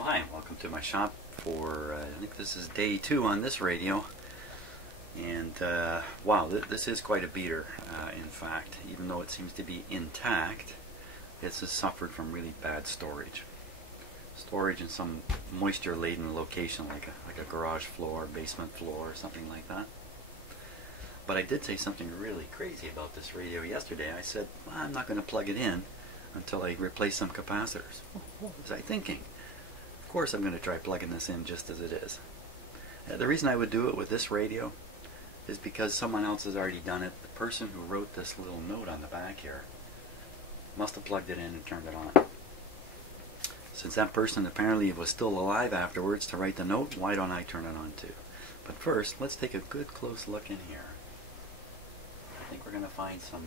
Well, hi, welcome to my shop for, I think this is day 2 on this radio. And wow, this is quite a beater, in fact. Even though it seems to be intact, this has suffered from really bad storage. Storage in some moisture-laden location, like a garage floor, basement floor, or something like that. But I did say something really crazy about this radio yesterday. I said, well, I'm not going to plug it in until I replace some capacitors. What was I thinking? Of course I'm going to try plugging this in just as it is. The reason I would do it with this radio is because someone else has already done it. The person who wrote this little note on the back here must have plugged it in and turned it on. Since that person apparently was still alive afterwards to write the note, why don't I turn it on too? But first, let's take a good close look in here. I think we're going to find some...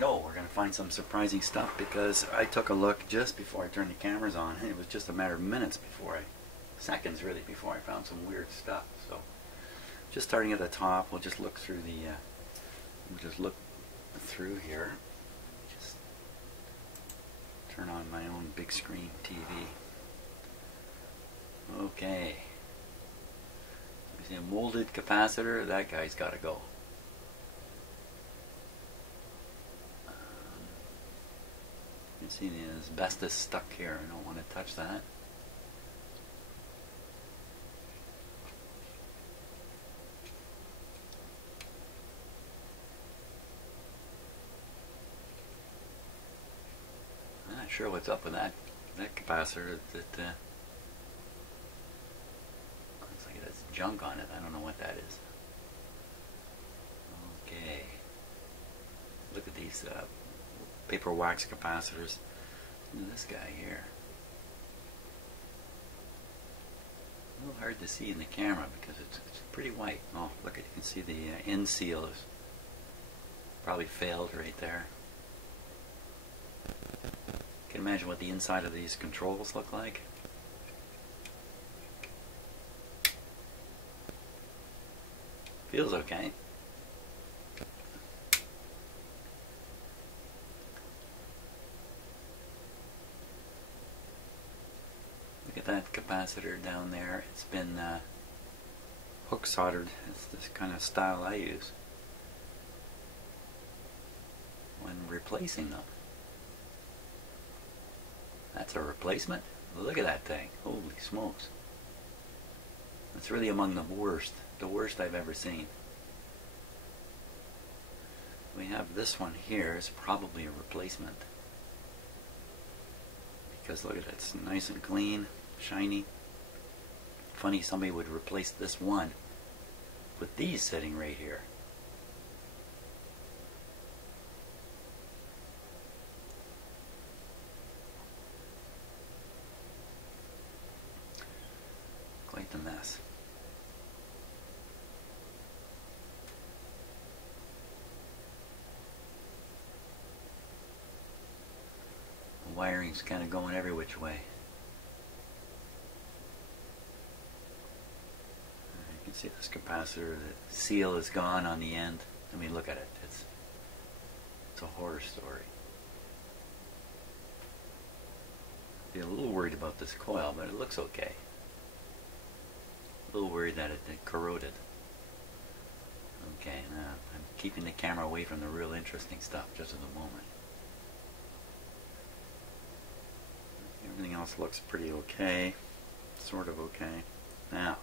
we're going to find some surprising stuff, because I took a look just before I turned the cameras on, and it was just a matter of minutes seconds really, before I found some weird stuff. So, just starting at the top, we'll just look through the, here. Just turn on my own big screen TV. Okay. You see a molded capacitor? That guy's got to go. You can see the asbestos stuck here. I don't want to touch that. I'm not sure what's up with that capacitor. That looks like it has junk on it. I don't know what that is. Okay. Look at these paper wax capacitors. Look at this guy here. A little hard to see in the camera because it's pretty white. Oh, look, you can see the end seal is probably failed right there. You can imagine what the inside of these controls look like. Feels okay. Look at that capacitor down there. It's been hook soldered. It's this kind of style I use when replacing them. That's a replacement? Look at that thing. Holy smokes. That's really among the worst I've ever seen. We have this one here. It's probably a replacement. Because look at it, it's nice and clean, shiny. Funny somebody would replace this one with these sitting right here. Quite the mess. The wiring's kind of going every which way. You can see this capacitor, the seal is gone on the end. I mean, look at it. It's a horror story. Be a little worried about this coil, but it looks okay. A little worried that it corroded. Okay, now I'm keeping the camera away from the real interesting stuff just at the moment. Everything else looks pretty okay. Sort of okay. Now,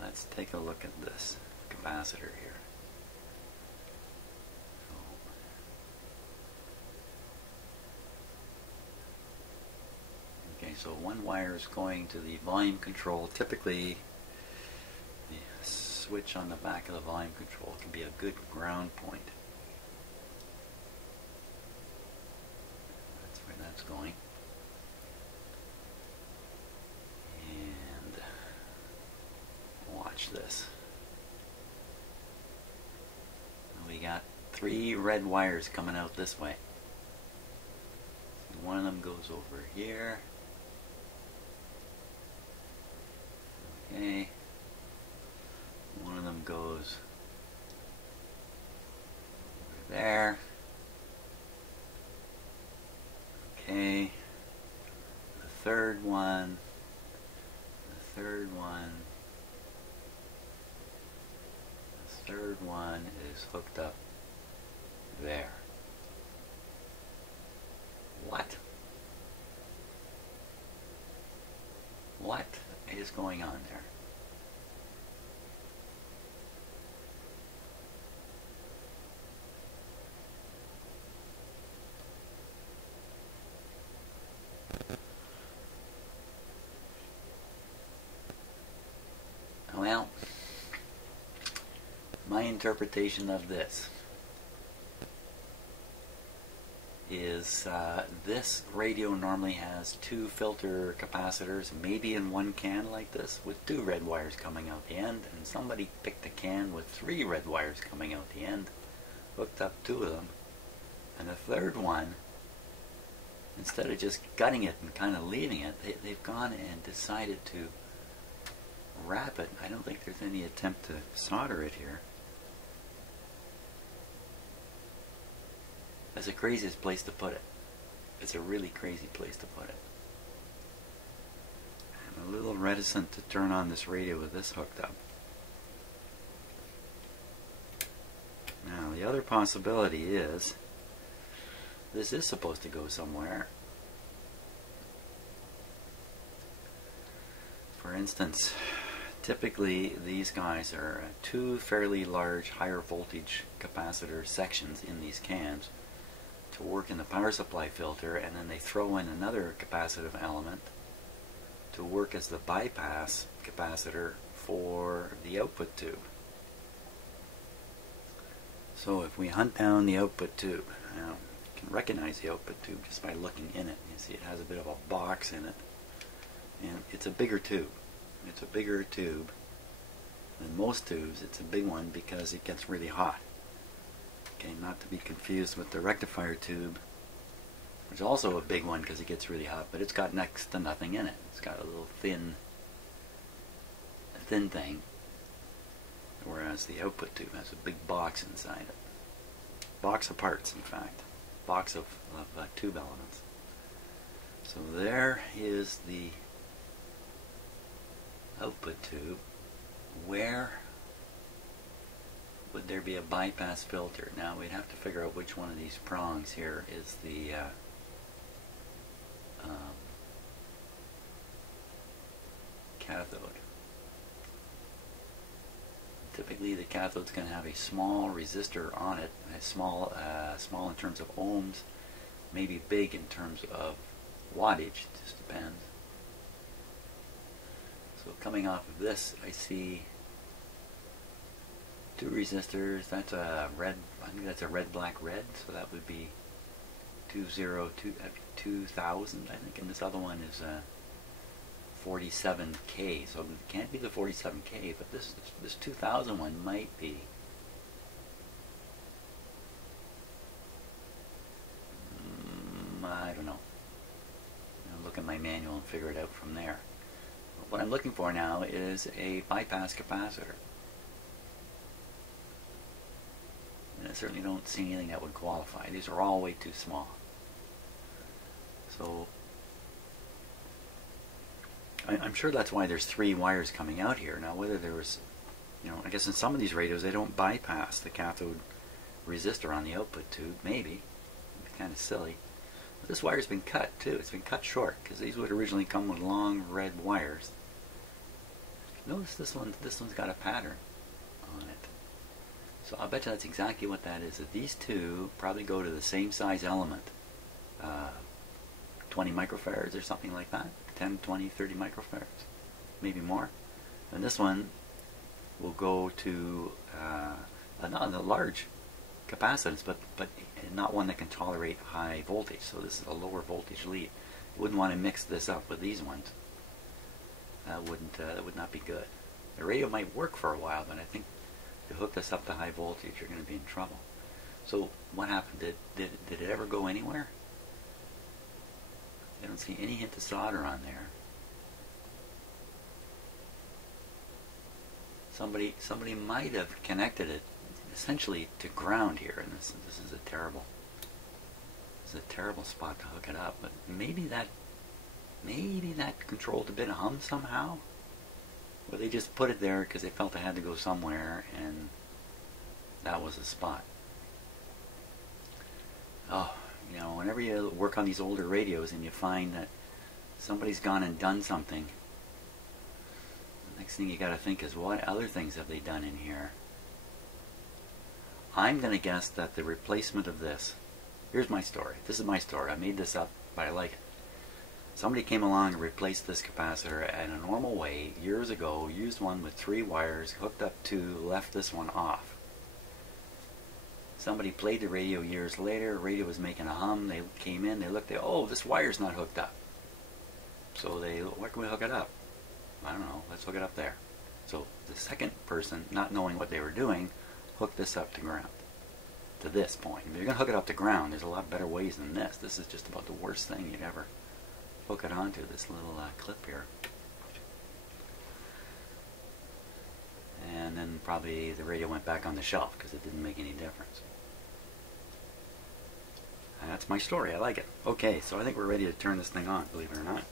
let's take a look at this capacitor here. Okay, so one wire is going to the volume control. Typically, the switch on the back of the volume control can be a good ground point. That's where that's going. And watch this. We got 3 red wires coming out this way. One of them goes over here. Okay. One of them goes over there. Okay. third one, the third one is hooked up there. What? What is going on there? Well, my interpretation of this is this radio normally has 2 filter capacitors, maybe in one can like this, with 2 red wires coming out the end, and somebody picked a can with 3 red wires coming out the end, hooked up 2 of them, and the third one, instead of just gutting it and kind of leaving it, they've gone and decided to wrap it. I don't think there's any attempt to solder it here. That's the craziest place to put it. It's a really crazy place to put it. I'm a little reticent to turn on this radio with this hooked up. Now the other possibility is this is supposed to go somewhere. For instance, typically these guys are 2 fairly large higher voltage capacitor sections in these cans to work in the power supply filter, and then they throw in another capacitive element to work as the bypass capacitor for the output tube. So if we hunt down the output tube, now you can recognize the output tube just by looking in it. You see it has a bit of a box in it, and it's a bigger tube. It's a bigger tube than most tubes. It's a big one because it gets really hot. Okay, not to be confused with the rectifier tube, which is also a big one because it gets really hot, but it's got next to nothing in it. It's got a little thin thing, whereas the output tube has a big box inside it. Box of parts, in fact. Box of tube elements. So there is the output tube. Where would there be a bypass filter? Now we'd have to figure out which one of these prongs here is the cathode. Typically the cathode's going to have a small resistor on it, small in terms of ohms, maybe big in terms of wattage, just depends. So coming off of this, I see 2 resistors. That's a red, I think that's a red, red, so that would be 2000, I think, and this other one is 47K, so it can't be the 47K, but this 2000 one might be. I don't know. I'll look at my manual and figure it out from there. But what I'm looking for now is a bypass capacitor. And I certainly don't see anything that would qualify. These are all way too small. So I'm sure that's why there's 3 wires coming out here. Now whether there was, I guess in some of these radios they don't bypass the cathode resistor on the output tube. Maybe. It's kind of silly. But this wire's been cut too. It's been cut short because these would originally come with long red wires. Notice this one's got a pattern on it. So I'll bet you that's exactly what that is. That these 2 probably go to the same size element. 20 microfarads or something like that. 10, 20, 30 microfarads. Maybe more. And this one will go to not a large capacitance, but not one that can tolerate high voltage. So this is a lower voltage lead. You wouldn't want to mix this up with these ones. That would not be good. The radio might work for a while, but I think to hook this up to high voltage, you're going to be in trouble. So what happened? Did it ever go anywhere? I don't see any hint of solder on there. Somebody might have connected it essentially to ground here, and this is a terrible spot to hook it up. But maybe that maybe that controlled a bit of hum somehow. Or they just put it there because they felt they had to go somewhere, and that was the spot. Oh, you know, whenever you work on these older radios and you find that somebody's gone and done something, the next thing you got to think is, what other things have they done in here? I'm going to guess that the replacement of this, here's my story. This is my story. I made this up, but I like it. Somebody came along and replaced this capacitor in a normal way years ago, used one with 3 wires, hooked up 2, left this one off. Somebody played the radio years later, the radio was making a hum, they came in, they looked, oh, this wire's not hooked up. So where can we hook it up? I don't know, let's hook it up there. So the second person, not knowing what they were doing, hooked this up to ground. To this point. If you're going to hook it up to ground, there's a lot better ways than this. This is just about the worst thing you'd ever hook it onto, this little clip here. And then probably the radio went back on the shelf because it didn't make any difference. And that's my story. I like it. Okay, so I think we're ready to turn this thing on, believe it or not.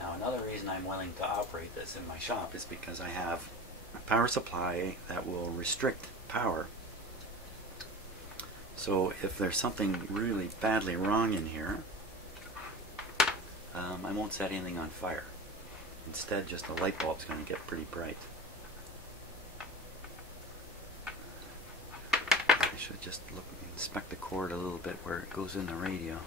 Now, another reason I'm willing to operate this in my shop is because I have a power supply that will restrict power. So if there's something really badly wrong in here, I won't set anything on fire. Instead, just the light bulb's going to get pretty bright. I should just inspect the cord a little bit where it goes in the radio.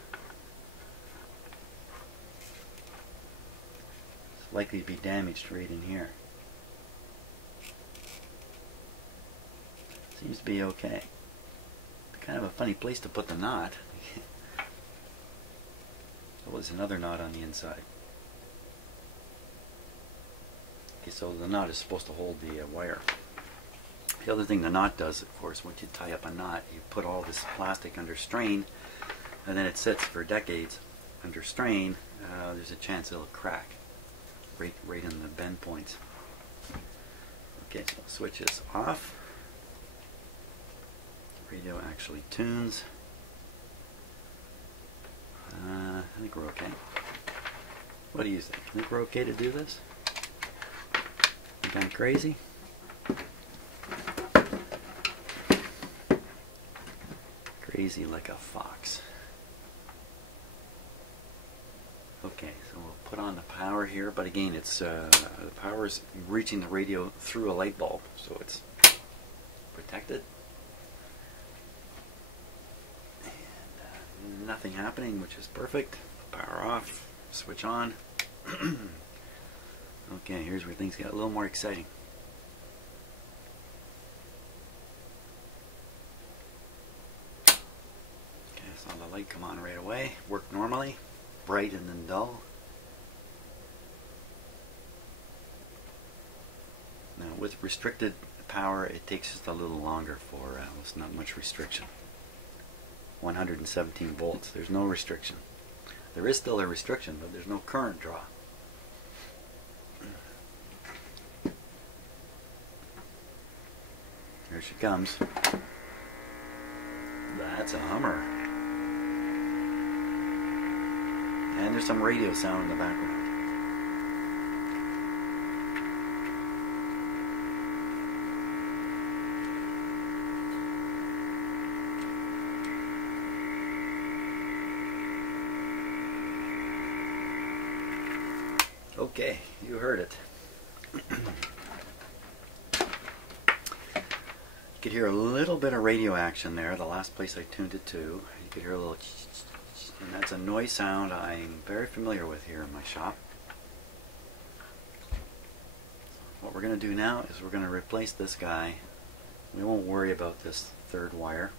It's likely to be damaged right in here. Seems to be okay. Kind of a funny place to put the knot. Oh, there's another knot on the inside. Okay, so the knot is supposed to hold the wire. The other thing the knot does, of course, once you tie up a knot, you put all this plastic under strain, and then it sits for decades under strain. There's a chance it'll crack right in the bend points. Okay, so I'll switch this off. Radio actually tunes. I think we're okay. What do you think? Think we're okay to do this? Think I'm crazy? Crazy like a fox. Okay, so we'll put on the power here, but again, it's the power is reaching the radio through a light bulb, so it's protected. Nothing happening, which is perfect. Power off, switch on. Okay, here's where things get a little more exciting. Okay, saw the light come on right away. Worked normally, bright and then dull. Now with restricted power, it takes just a little longer for there's not much restriction. 117 volts. There's no restriction. There is still a restriction, but there's no current draw. Here she comes. That's a Hummer. And there's some radio sound in the background. Okay, you heard it. You could hear a little bit of radio action there, the last place I tuned it to. You could hear a little and that's a noise sound I'm very familiar with here in my shop. What we're going to do now is we're going to replace this guy. We won't worry about this third wire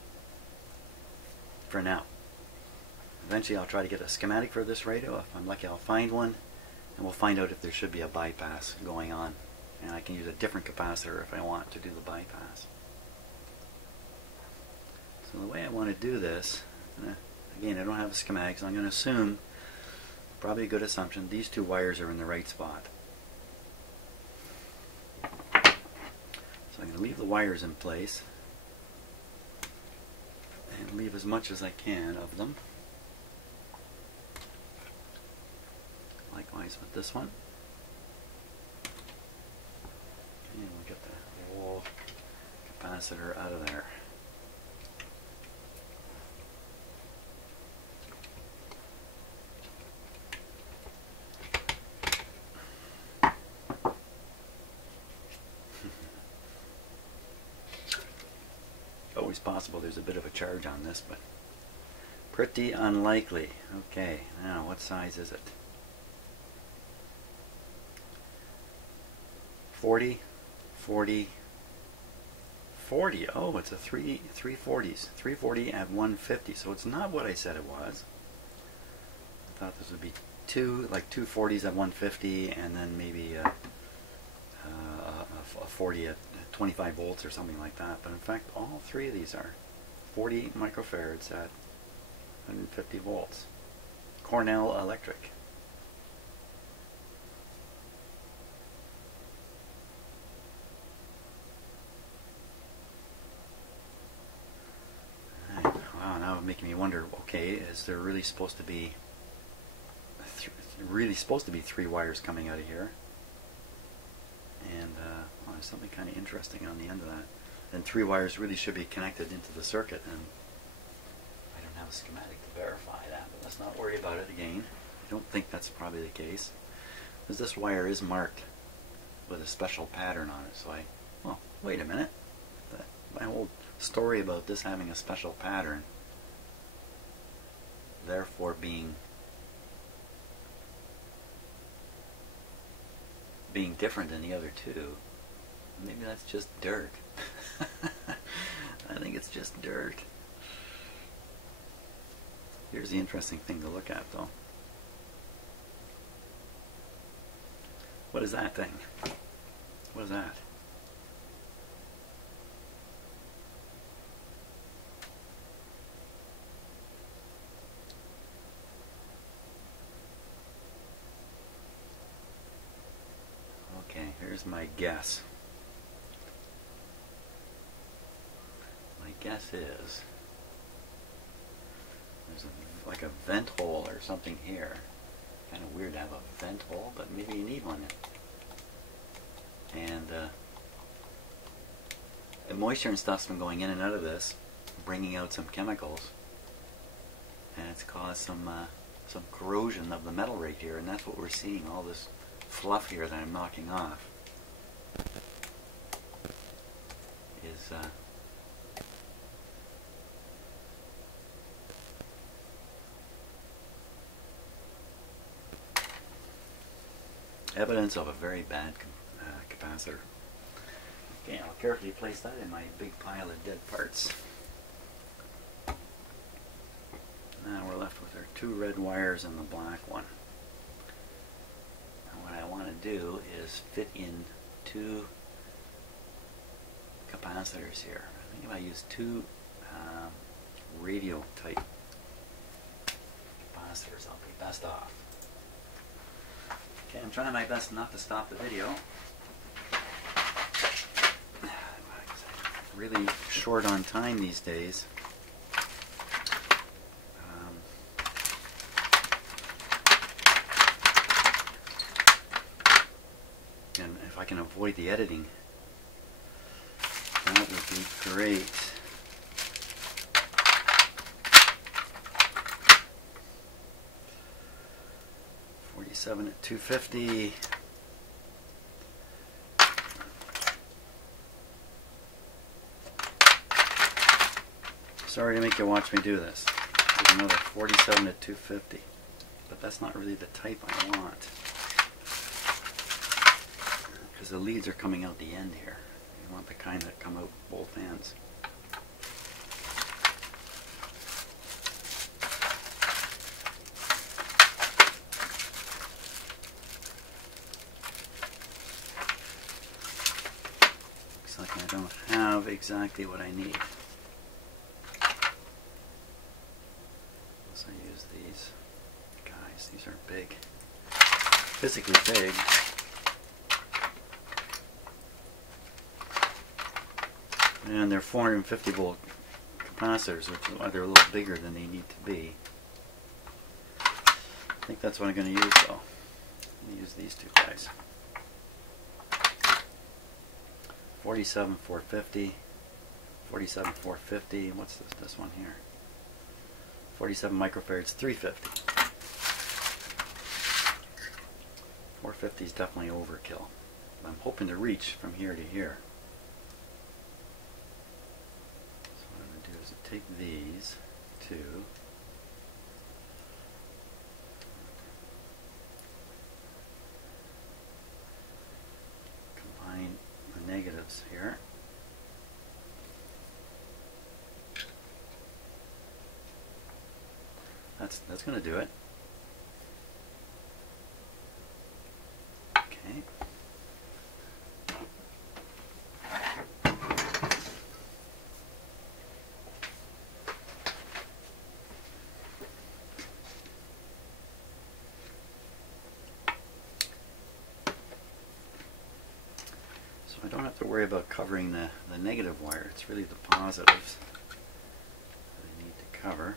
for now. Eventually I'll try to get a schematic for this radio. If I'm lucky, I'll find one. And we'll find out if there should be a bypass going on. And I can use a different capacitor if I want to do the bypass. So the way I want to do this, again, I don't have a schematic, so I'm going to assume, probably a good assumption, these 2 wires are in the right spot. So I'm going to leave the wires in place and leave as much as I can of them. Likewise with this one. And we'll get the whole capacitor out of there. Always possible there's a bit of a charge on this, but pretty unlikely. Okay, now what size is it? 40, 40, 40. Oh, it's a 340s. 340 at 150, so it's not what I said it was. I thought this would be two 40s at 150, and then maybe a 40 at 25 volts or something like that. But in fact, all three of these are 40 microfarads at 150 volts. Cornell Electric. Right. Wow, now it's making me wonder, okay, is there really supposed to be three wires coming out of here? And well, there's something kind of interesting on the end of that. And three wires really should be connected into the circuit, and I don't have a schematic to verify that, but let's not worry about it again. I don't think that's probably the case, because this wire is marked with a special pattern on it. So well, wait a minute. My whole story about this having a special pattern, therefore being different than the other two, maybe that's just dirt. I think it's just dirt. Here's the interesting thing to look at, though. What is that thing? What is that? Okay, here's my guess. My guess is there's like a vent hole or something here. Kind of weird to have a vent hole, but maybe you need one. And the moisture and stuff's been going in and out of this, bringing out some chemicals, and it's caused some corrosion of the metal right here, and that's what we're seeing. All this fluff here that I'm knocking off is evidence of a very bad capacitor. Okay, I'll carefully place that in my big pile of dead parts. Now we're left with our two red wires and the black one. What I want to do is fit in two capacitors here. I think if I use two radio type capacitors, I'll be best off. Okay, I'm trying my best not to stop the video. I'm really short on time these days. And if I can avoid the editing, that would be great. .47 at 250. Sorry to make you watch me do this. There's another 47 at 250, but that's not really the type I want, because the leads are coming out the end here. You want the kind that come out both ends. Looks like I don't have exactly what I need. Unless I use these guys. These are big. Physically big. And they're 450 volt capacitors, which is why they're a little bigger than they need to be. I think that's what I'm going to use, though. We'll use these two guys. 47,450. 47,450. What's this one here? 47 microfarads, 350. 450 is definitely overkill. I'm hoping to reach from here to here. So what I'm going to do is take these two, combine the negatives here. That's going to do it. Okay. So I don't have to worry about covering the negative wire. It's really the positives that I need to cover.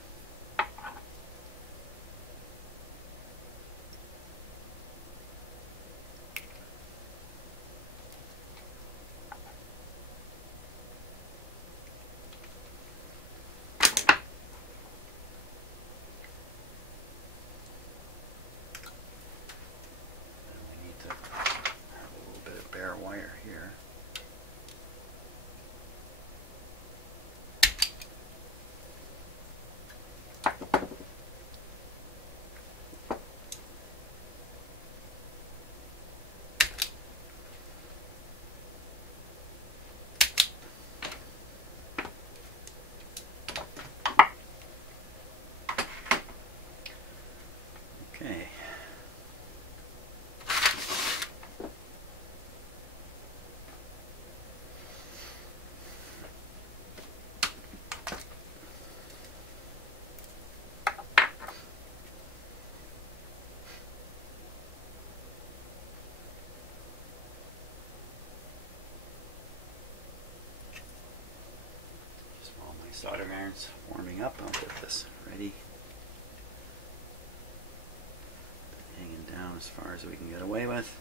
Wire here. Okay. Soldering irons warming up. I'll get this ready. Hanging down as far as we can get away with.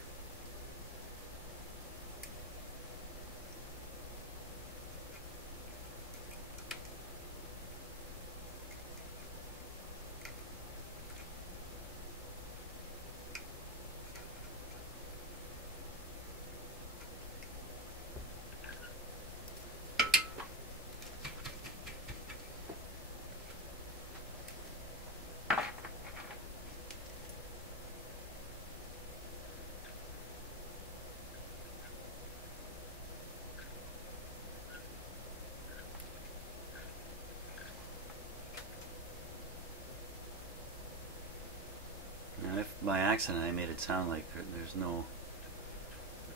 If by accident I made it sound like there's no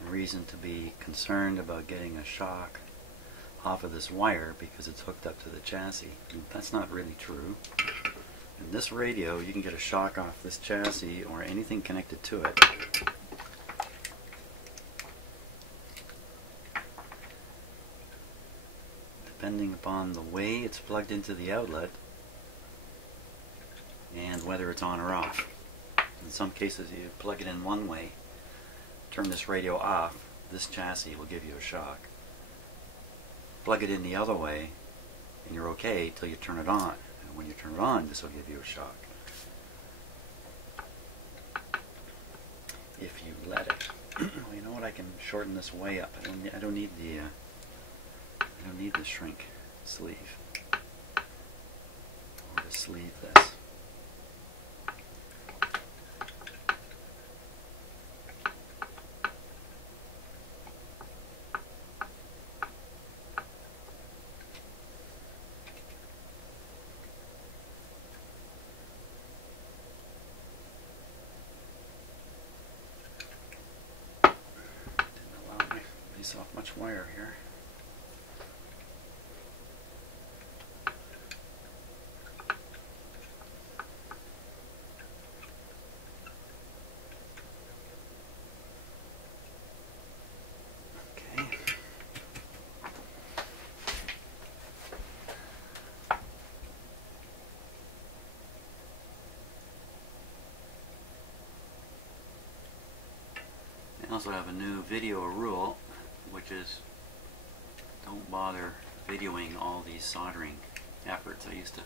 reason to be concerned about getting a shock off of this wire because it's hooked up to the chassis, that's not really true. In this radio you can get a shock off this chassis or anything connected to it. Depending upon the way it's plugged into the outlet and whether it's on or off. In some cases you plug it in one way, turn this radio off, this chassis will give you a shock. Plug it in the other way and you're okay till you turn it on. And when you turn it on, this will give you a shock. If you let it. Well, you know what, I can shorten this way up. I don't need the shrink sleeve. Or to sleeve this. Off much wire here. Okay. I also have a new video rule, which is don't bother videoing all these soldering efforts. I used to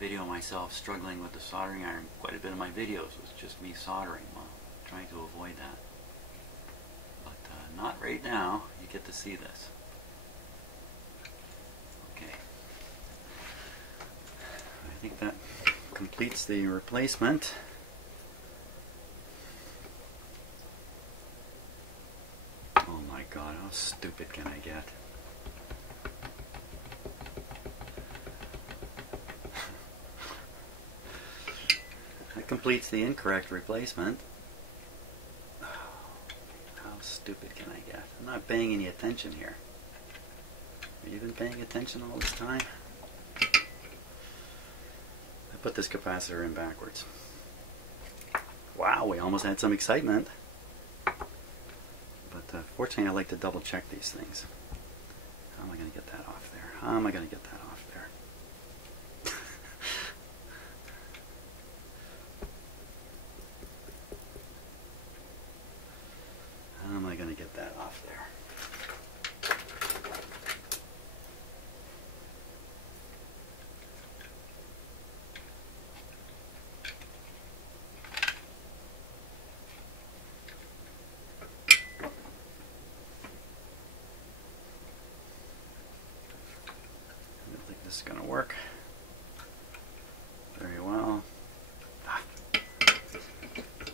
video myself struggling with the soldering iron. Quite a bit of my videos was just me soldering. Well, I'm trying to avoid that. But not right now. You get to see this. Okay. I think that completes the replacement. Oh my God, how stupid can I get? That completes the incorrect replacement. Oh, how stupid can I get? I'm not paying any attention here. Have you been paying attention all this time? I put this capacitor in backwards. Wow, we almost had some excitement. But fortunately, I like to double check these things. How am I going to get that off there? How am I going to get that off there? How am I going to get that off there? This is going to work very well. What a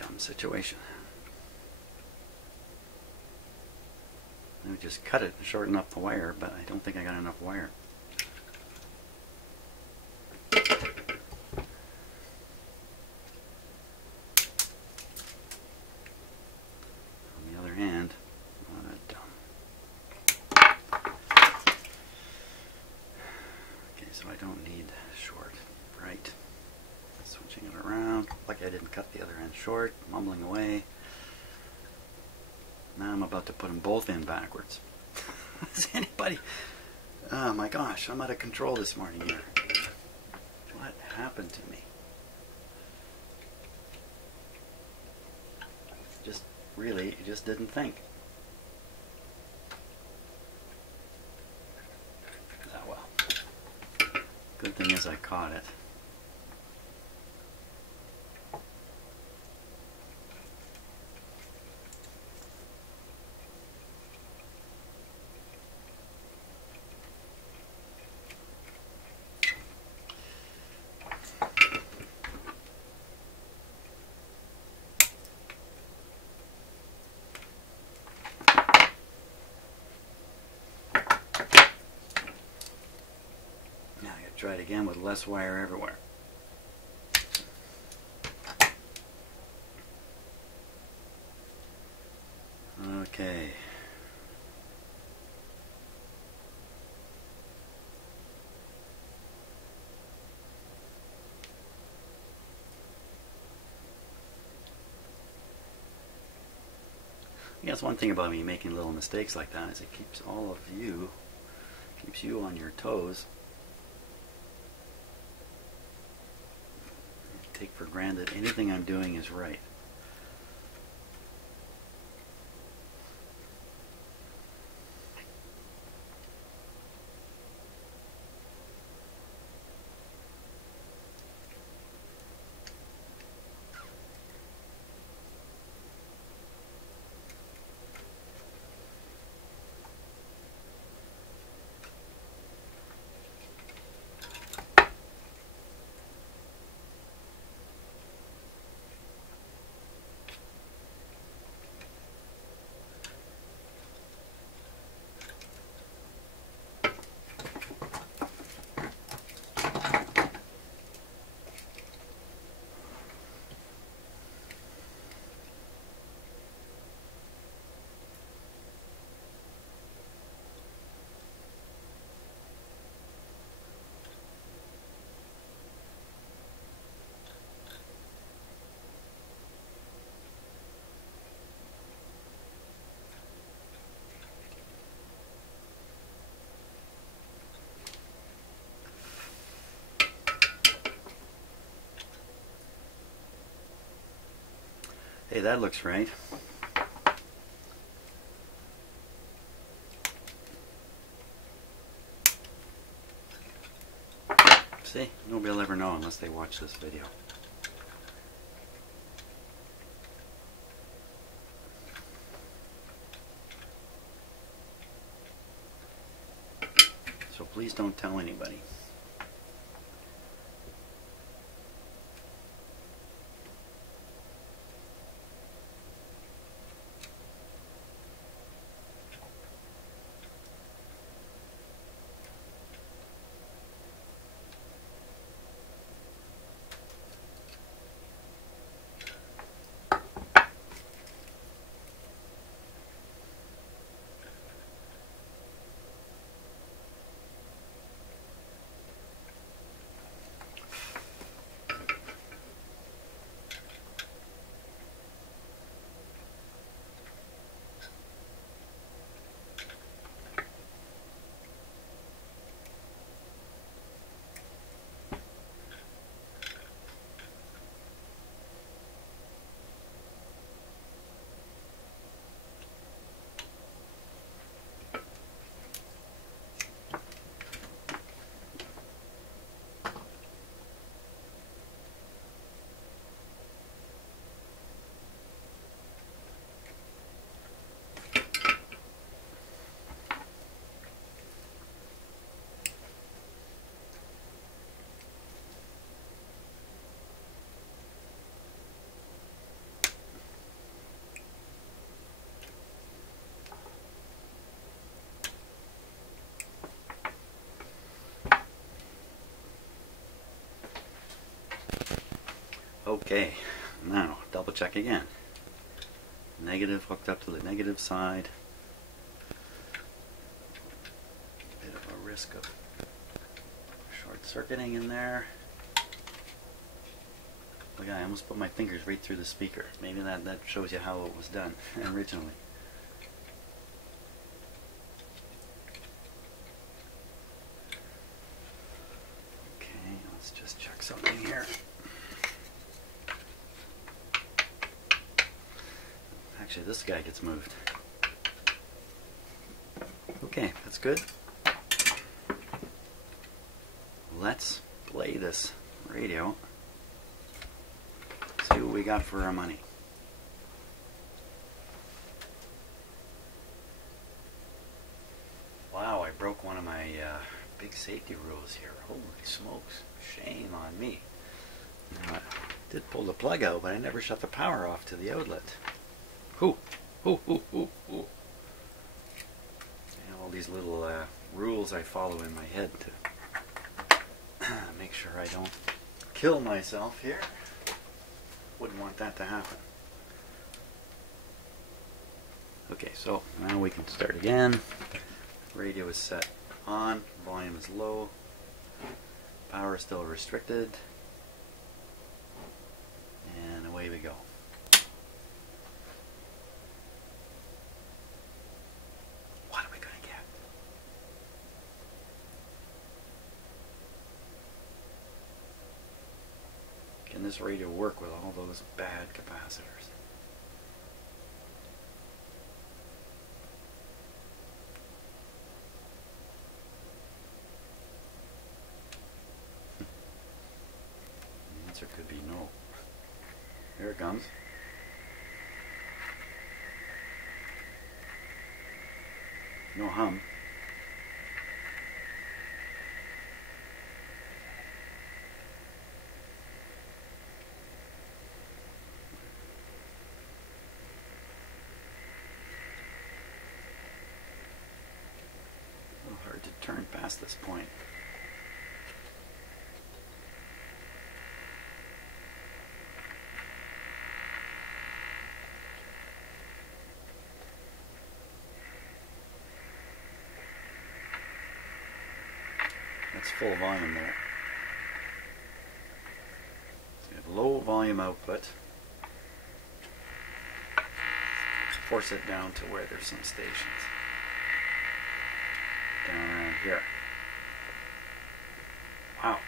dumb situation. Let me just cut it and shorten up the wire, but I don't think I got enough wire. On the other hand, what a dumb. So I don't need short, right? Switching it around. Like I didn't cut the other end short, mumbling away. Now I'm about to put them both in backwards. Is anybody? Oh my gosh, I'm out of control this morning here. What happened to me? Just really, you just didn't think. Good thing is I caught it. Try it again with less wire everywhere. Okay. I guess one thing about me making little mistakes like that is it keeps all of you, keeps you on your toes. Take for granted anything I'm doing is right. Hey, that looks right. See, nobody will ever know unless they watch this video. So please don't tell anybody. Okay, now double check again. Negative hooked up to the negative side. Bit of a risk of short circuiting in there. Look, I almost put my fingers right through the speaker. Maybe that shows you how it was done originally. Okay, let's just check something here. Actually, this guy gets moved. Okay, that's good. Let's play this radio. See what we got for our money. Wow, I broke one of my big safety rules here. Holy smokes. Shame on me. I did pull the plug out, but I never shut the power off to the outlet. Hoo, hoo, hoo, hoo, hoo. And all these little rules I follow in my head to make sure I don't kill myself here. Wouldn't want that to happen. Okay, so now we can start again. Radio is set on, volume is low, power is still restricted, and away we go. Can this radio work with all those bad capacitors? The answer could be no. Here it comes. No hum. Hard to turn past this point. That's full volume there. So we have low volume output. Force it down to where there's some stations. Down around here. Wow.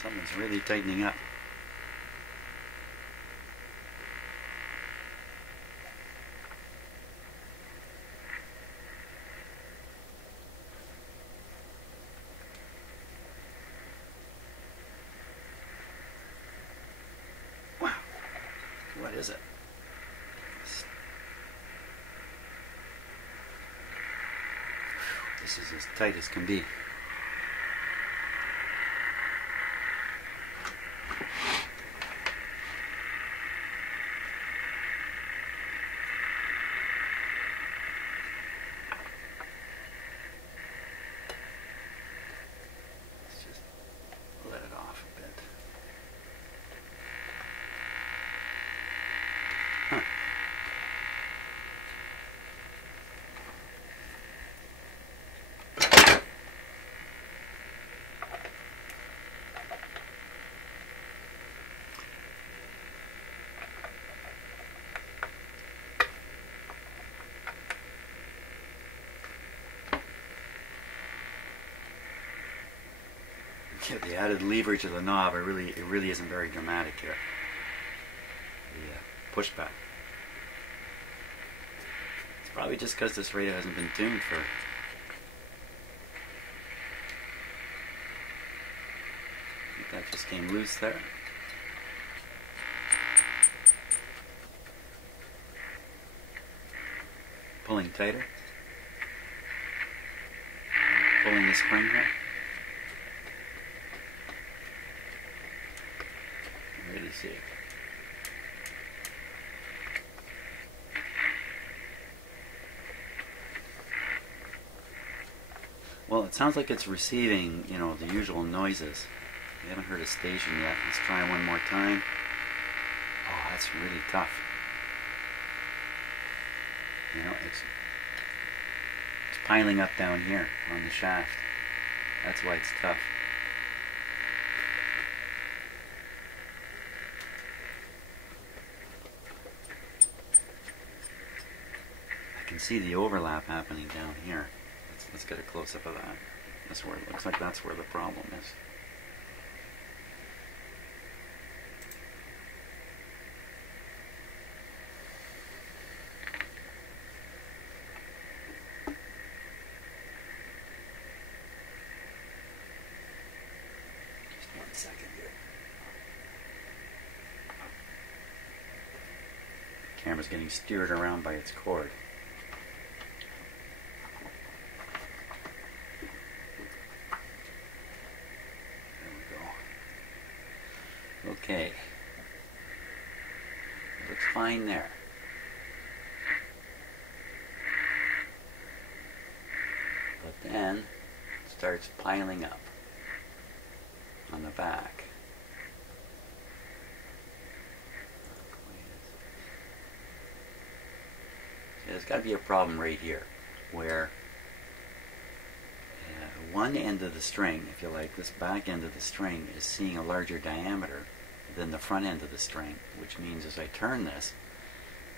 Something's really tightening up. is it? This is as tight as can be. Let's just let it off a bit. Huh. Yeah, the added leverage of the knob, it really isn't very dramatic here. The pushback. It's probably just because this radio hasn't been tuned for. I think that just came loose there. Pulling tighter. Pulling the spring here. Ready to see. Well, it sounds like it's receiving, you know, the usual noises. We haven't heard a station yet. Let's try one more time. Oh, that's really tough. You know, it's piling up down here on the shaft. That's why it's tough. I can see the overlap happening down here. Let's get a close-up of that. That's where it looks like that's where the problem is. Just 1 second here. Camera's getting steered around by its cord. Okay, it looks fine there. But then it starts piling up on the back. See, there's got to be a problem right here where one end of the string, if you like, this back end of the string is seeing a larger diameter than the front end of the string, which means as I turn this,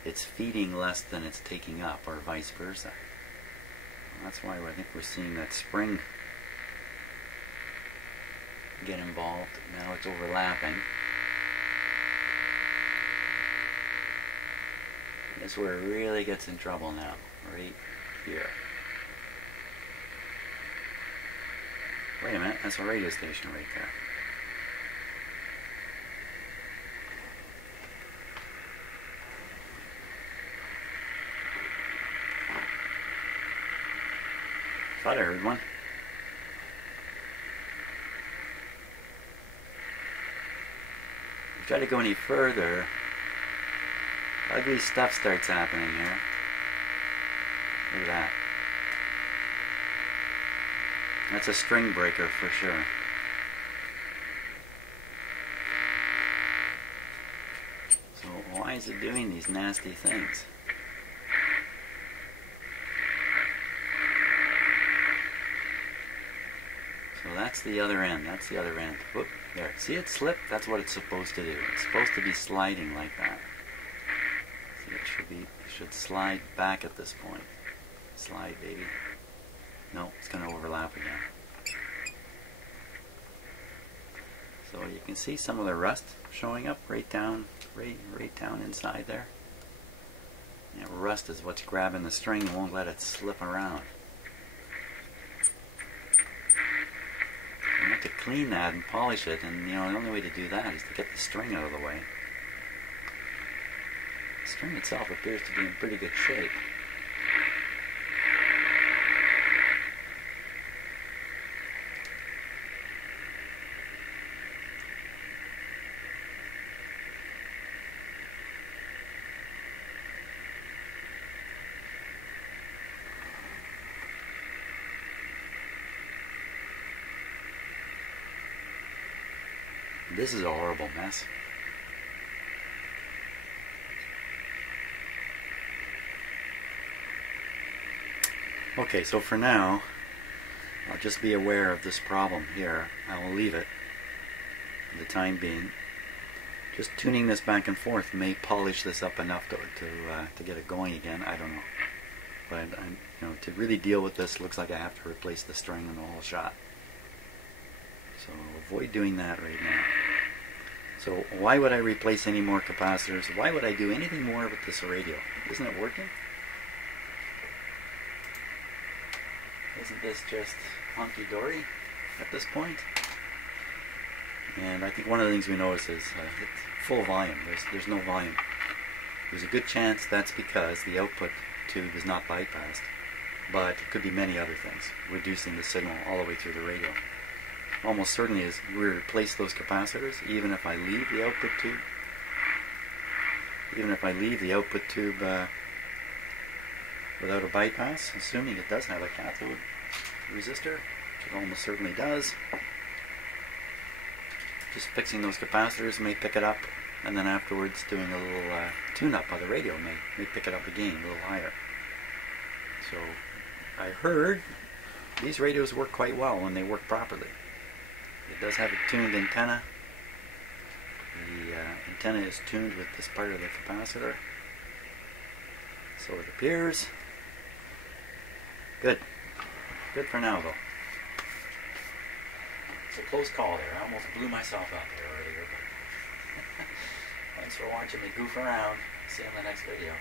it's feeding less than it's taking up, or vice versa. And that's why I think we're seeing that spring get involved. Now it's overlapping. This is where it really gets in trouble now, right here. Wait a minute, that's a radio station right there. Thought I heard one. If you try to go any further, ugly stuff starts happening here. Look at that. That's a string breaker for sure. So why is it doing these nasty things? So that's the other end. That's the other end. Whoop, there. See it slip? That's what it's supposed to do. It's supposed to be sliding like that. See, it should slide back at this point. Slide, baby. No, it's going to overlap again. So you can see some of the rust showing up right down inside there. Yeah, rust is what's grabbing the string and won't let it slip around. You have to clean that and polish it, and you know the only way to do that is to get the string out of the way. The string itself appears to be in pretty good shape. This is a horrible mess. Okay, so for now, I'll just be aware of this problem here. I will leave it for the time being. Just tuning this back and forth may polish this up enough to get it going again. I don't know. But to really deal with this, looks like I have to replace the string in the whole shot. So avoid doing that right now. So why would I replace any more capacitors? Why would I do anything more with this radio? Isn't it working? Isn't this just hunky-dory at this point? And I think one of the things we notice is it's full volume. There's no volume. There's a good chance that's because the output tube is not bypassed. But it could be many other things, reducing the signal all the way through the radio. Almost certainly is we replace those capacitors even if I leave the output tube. Even if I leave the output tube without a bypass, assuming it does have a cathode resistor, which it almost certainly does. Just fixing those capacitors may pick it up, and then afterwards doing a little tune-up of the radio may pick it up again a little higher. So I heard these radios work quite well when they work properly. It does have a tuned antenna. The antenna is tuned with this part of the capacitor. So it appears. Good. Good for now, though. It's a close call there. I almost blew myself up there earlier. But thanks for watching me goof around. See you in the next video.